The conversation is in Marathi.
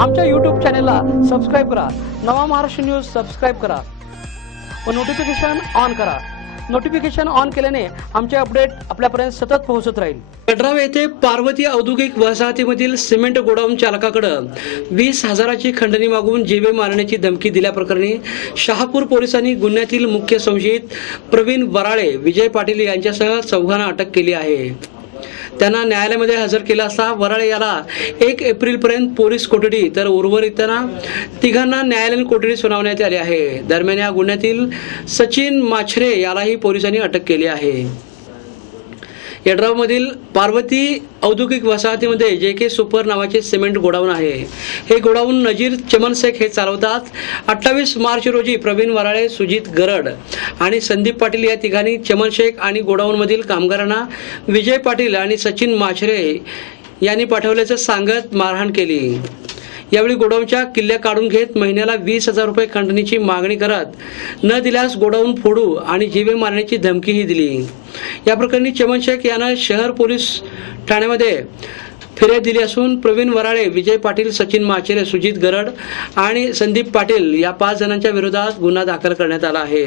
आमच्या यूट्यूब चॅनेलला सबस्क्राईब करा. नवा महाराष्ट्र न्यूज सबस्क्राईब करा. व नोटिफिकेशन ऑन करा. नोटिफिकेशन ऑन केल्याने आमचे अपडेट आपल्यापर्यंत सतत पोहोचत राहील. कटराव येथे पार्वती औद्योगिक वसाहतीमधील सिमेंट गोडाऊन चालकाकडे वीस हजाराची खंडणी मागून जीवे मारण्याची धमकी दिल्याप्रकरणी शहापूर पोलिसांनी गुन्ह्यातील मुख्य संशयित प्रवीण वराळे विजय पाटील यांच्यासह चौघांना अटक केली आहे. त्यांना न्यायालयामध्ये हजर केला असता. वराळे याला एक एप्रिलपर्यंत पोलीस कोठडी तर उर्वरितांना तिघांना न्यायालयीन कोठडी सुनावण्यात आली आहे. दरम्यान या गुन्ह्यातील सचिन माछरे यालाही पोलिसांनी अटक केली आहे. यड्रावमधील पार्वती औद्योगिक वसाहतीमध्ये जे के सुपर नावाचे सिमेंट गोडाऊन आहे. हे गोडाऊन नजीर चमन शेख हे चालवतात. अठ्ठावीस मार्च रोजी प्रवीण वराळे सुजित गरड आणि संदीप पाटील या तिघांनी चमन शेख आणि गोडाऊनमधील कामगारांना विजय पाटील आणि सचिन माछरे यांनी पाठवल्याचं सांगत मारहाण केली. यावेळी गोडाऊनच्या किल्ल्या काढून घेत महिन्याला वीस हजार रुपये खंडणीची मागणी करत न दिल्यास गोडाऊन फोडू आणि जीवे मारण्याची धमकीही दिली. या प्रकरणी चमन शेख यानं शहर पोलीस ठाण्यामध्ये फिर्याद दिली असून प्रवीण वराळे विजय पाटील सचिन माचेरे सुजित गरड आणि संदीप पाटील या पाच जणांच्या विरोधात गुन्हा दाखल करण्यात आला आहे.